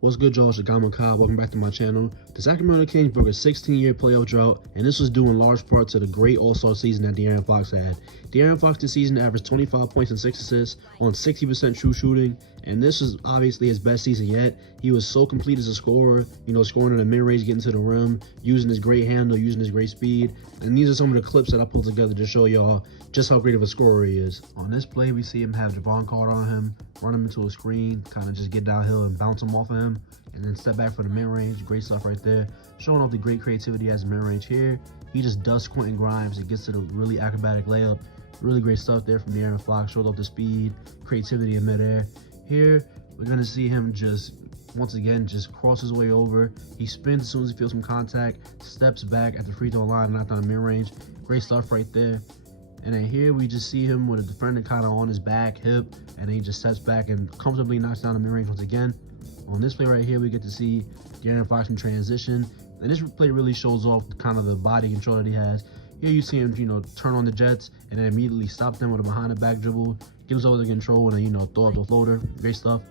What's good, y'all? It's Gama Cobb. Welcome back to my channel. The Sacramento Kings broke a 16-year playoff drought, and this was due in large part to the great All-Star season that De'Aaron Fox had. De'Aaron Fox this season averaged 25 points and 6 assists on 60% true shooting, and this was obviously his best season yet. He was so complete as a scorer, scoring in the mid-range, getting to the rim, using his great handle, using his great speed. And these are some of the clips that I pulled together to show y'all just how great of a scorer he is. On this play, we see him have Javon Carter on him, run him into a screen, kind of just get downhill and bounce him off of him, and then step back for the mid-range. Great stuff right there. Showing off the great creativity as a mid-range here. He just dusts Quentin Grimes and gets to the really acrobatic layup. Really great stuff there from De'Aaron Fox. Showed off the speed, creativity in midair. Here, we're going to see him just, once again, just cross his way over. He spins as soon as he feels some contact, steps back at the free throw line, knocked down the mid-range. Great stuff right there. And then here we just see him with a defender kind of on his back, hip, and then he just steps back and comfortably knocks down the mid-range once again. On this play right here, we get to see De'Aaron Fox in transition. And this play really shows off kind of the body control that he has. Here you see him, turn on the Jets and then immediately stop them with a behind-the-back dribble, get himself under control, and then, throw up the floater. Great stuff.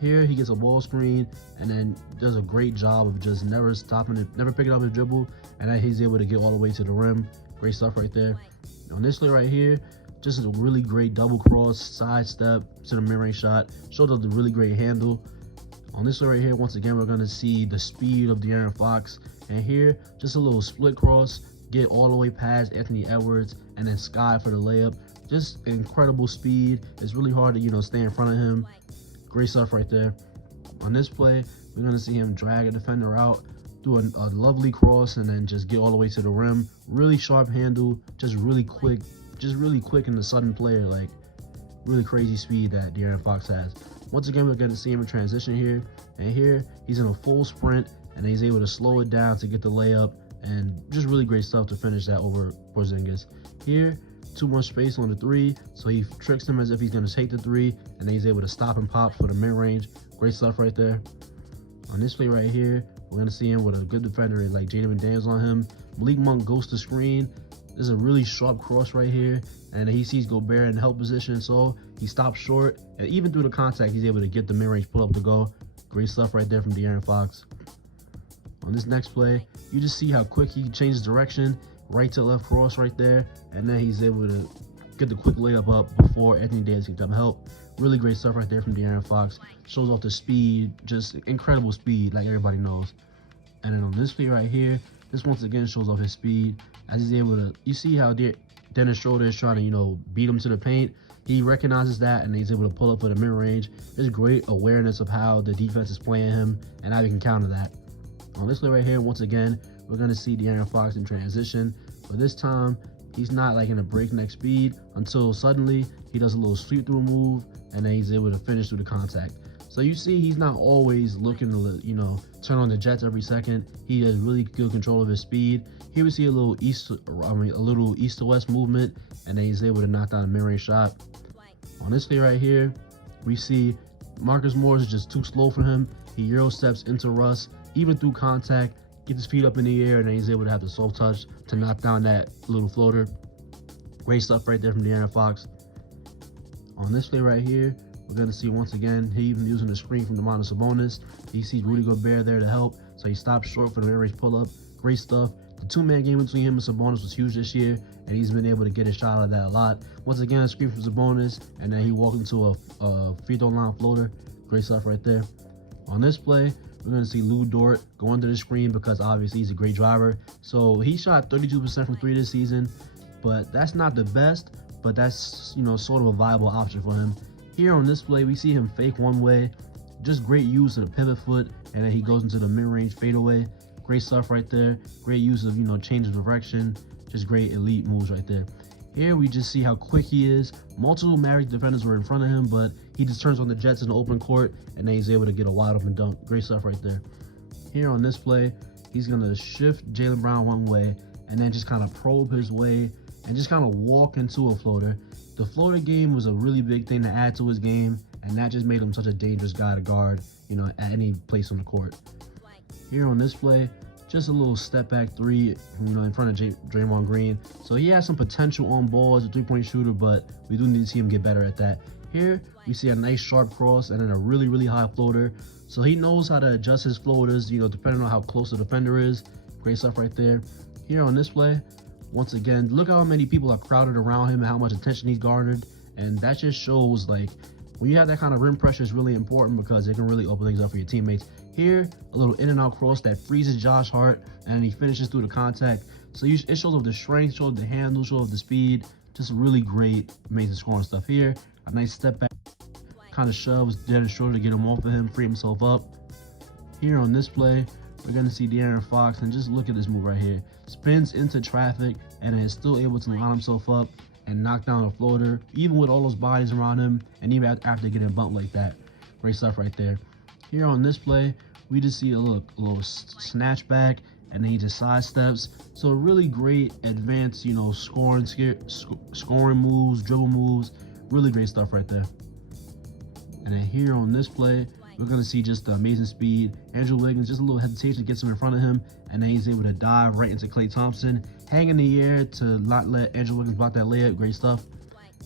Here he gets a ball screen and then does a great job of just never stopping it, never picking up his dribble, and then he's able to get all the way to the rim. Great stuff right there. On this play right here, just a really great double cross, side step to the mid-range shot. Showed up the really great handle. On this one right here, once again, we're going to see the speed of De'Aaron Fox. And here, just a little split cross, get all the way past Anthony Edwards, and then sky for the layup. Just incredible speed. It's really hard to, stay in front of him. Great stuff right there. On this play, we're going to see him drag a defender out, do a lovely cross, and then just get all the way to the rim. Really sharp handle, just really quick in the sudden player, like really crazy speed that De'Aaron Fox has. Once again, we're going to see him in transition here. And here, he's in a full sprint, and he's able to slow it down to get the layup. And just really great stuff to finish that over Porzingis. Here, too much space on the three, so he tricks him as if he's going to take the three, and then he's able to stop and pop for the mid-range. Great stuff right there. On this play right here, we're going to see him with a good defender like Jaden McDaniels on him. Malik Monk goes to screen. There's a really sharp cross right here, and he sees Gobert in help position, so he stops short, and even through the contact, he's able to get the mid-range pull-up to go. Great stuff right there from De'Aaron Fox. On this next play, you just see how quick he changes direction, right to left cross right there, and then he's able to get the quick layup up before Anthony Davis can come help. Really great stuff right there from De'Aaron Fox. Shows off the speed, just incredible speed, like everybody knows. And then on this play right here, this once again shows off his speed as he's able to, you see how Dennis Schroeder is trying to, beat him to the paint. He recognizes that, and he's able to pull up for the mid-range. There's great awareness of how the defense is playing him and how he can counter that. On this play right here, once again, we're going to see De'Aaron Fox in transition, but this time, he's not like in a breakneck speed until suddenly he does a little sweep-through move, and then he's able to finish through the contact. So you see he's not always looking to, turn on the Jets every second. He has really good control of his speed. Here we see a little east to west movement, and then he's able to knock down a mid-range shot. On this play right here, we see Marcus Morris is just too slow for him. He Euro steps into Russ, even through contact, gets his feet up in the air, and then he's able to have the soft touch to knock down that little floater. Great stuff right there from De'Aaron Fox. On this play right here, we're going to see once again, he even using the screen from Domantas Sabonis. He sees Rudy Gobert there to help, so he stops short for the mid-range pull-up. Great stuff. The two-man game between him and Sabonis was huge this year, and he's been able to get a shot out of that a lot. Once again, a screen from Sabonis, and then he walked into a free throw line floater. Great stuff right there. On this play, we're going to see Lou Dort go under the screen because obviously he's a great driver. So he shot 32% from three this season, but that's not the best, but that's, sort of a viable option for him. Here on this play, we see him fake one way. Just great use of the pivot foot, and then he goes into the mid-range fadeaway. Great stuff right there. Great use of, change of direction. Just great elite moves right there. Here we just see how quick he is. Multiple Mavericks defenders were in front of him, but he just turns on the Jets in the open court, and then he's able to get a wide open dunk. Great stuff right there. Here on this play, he's going to shift Jaylen Brown one way, and then just kind of probe his way, and just kind of walk into a floater. The floater game was a really big thing to add to his game, and that just made him such a dangerous guy to guard, at any place on the court. Here on this play, just a little step back three, in front of Draymond Green. So he has some potential on ball as a three-point shooter, but we do need to see him get better at that. Here, we see a nice sharp cross and then a really, really high floater. So he knows how to adjust his floaters, depending on how close the defender is. Great stuff right there. Here on this play, once again, look how many people are crowded around him and how much attention he's garnered. And that just shows, like, when you have that kind of rim pressure, is really important because it can really open things up for your teammates. Here, a little in and out cross that freezes Josh Hart, and he finishes through the contact. So it shows off the strength, shows off the handle, shows off the speed. Just really great, amazing scoring stuff here. A nice step back, kind of shoves Dennis Schroeder to get him off of him, free himself up. Here on this play, we're going to see De'Aaron Fox, and just look at this move right here. Spins into traffic and is still able to line himself up and knock down a floater, even with all those bodies around him, and even after getting bumped like that. Great stuff right there. Here on this play, we just see a little snatch back, and then he just sidesteps. So really great advanced, scoring moves, dribble moves, really great stuff right there. And then here on this play, we're going to see just the amazing speed. Andrew Wiggins, just a little hesitation, gets him in front of him, and then he's able to dive right into Klay Thompson, hang in the air to not let Andrew Wiggins block that layup. Great stuff.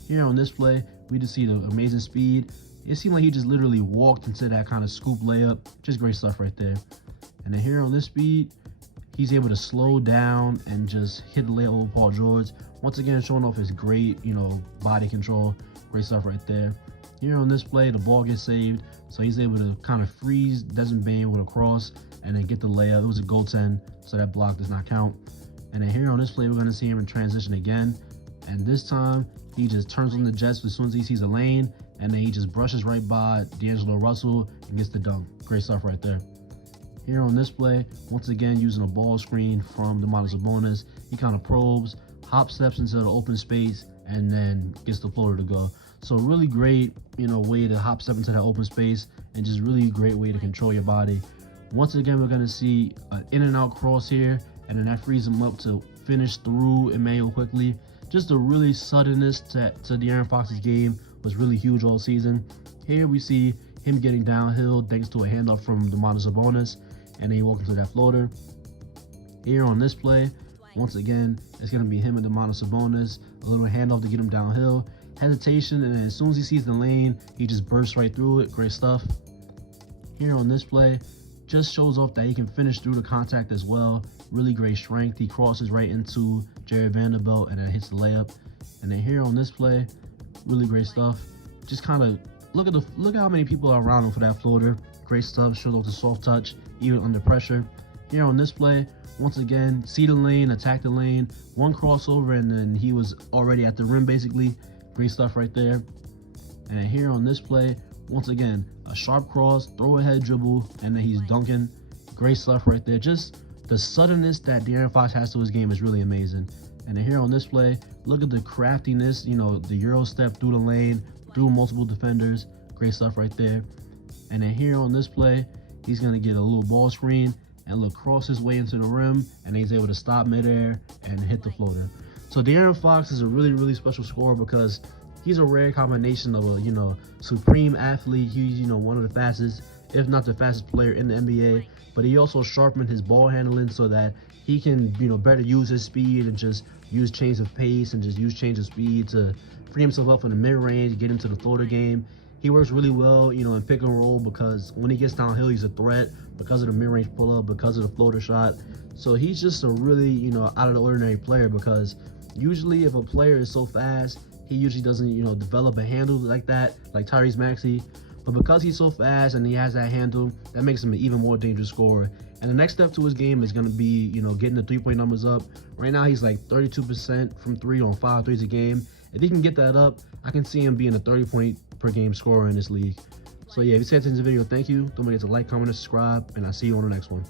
Here on this play, we just see the amazing speed. It seemed like he just literally walked into that kind of scoop layup. Just great stuff right there. And then here on this speed, he's able to slow down and just hit the layup over Paul George. Once again, showing off his great, body control. Great stuff right there. Here on this play, the ball gets saved, so he's able to kind of freeze Desmond Bane with a cross and then get the layup. It was a goaltend, so that block does not count. And then here on this play, we're going to see him in transition again. And this time, he just turns on the jets as soon as he sees a lane, and then he just brushes right by D'Angelo Russell and gets the dunk. Great stuff right there. Here on this play, once again, using a ball screen from Domantas Sabonis, he kind of probes, hop steps into the open space, and then gets the floater to go. So really great, way to hop step into that open space, and just really great way to control your body. Once again, we're going to see an in and out cross here, and then that frees him up to finish through Emmanuel quickly. Just the really suddenness to De'Aaron Fox's game was really huge all season. Here we see him getting downhill thanks to a handoff from Domantas Sabonis, and then he walks into that floater. Here on this play, once again, it's going to be him and Domantas Sabonis, a little handoff to get him downhill. Hesitation, and then as soon as he sees the lane, he just bursts right through it. Great stuff. Here on this play, just shows off that he can finish through the contact as well. Really great strength. He crosses right into Jared Vanderbilt and then hits the layup. And then here on this play, really great stuff. Just kind of look at how many people are around him for that floater. Great stuff. Shows off the soft touch, even under pressure. Here on this play, once again, see the lane, attack the lane, one crossover, and then he was already at the rim basically. Great stuff right there. And then here on this play, once again, a sharp cross, throw ahead dribble, and then he's dunking. Great stuff right there. Just the suddenness that De'Aaron Fox has to his game is really amazing. And then here on this play, look at the craftiness, the Euro step through the lane, through multiple defenders. Great stuff right there. And then here on this play, he's going to get a little ball screen and look cross his way into the rim, and he's able to stop midair and hit the floater. So De'Aaron Fox is a really, really special scorer because he's a rare combination of a, supreme athlete. He's, one of the fastest, if not the fastest player in the NBA, but he also sharpened his ball handling so that he can, better use his speed and just use change of pace and just use change of speed to free himself up from the mid-range, get into the floater game. He works really well, in pick and roll because when he gets downhill, he's a threat because of the mid-range pull-up, because of the floater shot. So he's just a really, out of the ordinary player because usually if a player is so fast, he usually doesn't, develop a handle like that, like Tyrese Maxey. But because he's so fast and he has that handle, that makes him an even more dangerous scorer. And the next step to his game is going to be, getting the three-point numbers up. Right now, he's like 32% from three on 5 threes a game. If he can get that up, I can see him being a 30-point per game scorer in this league. So yeah, if you said to this video, thank you. Don't forget to like, comment, and subscribe, and I'll see you on the next one.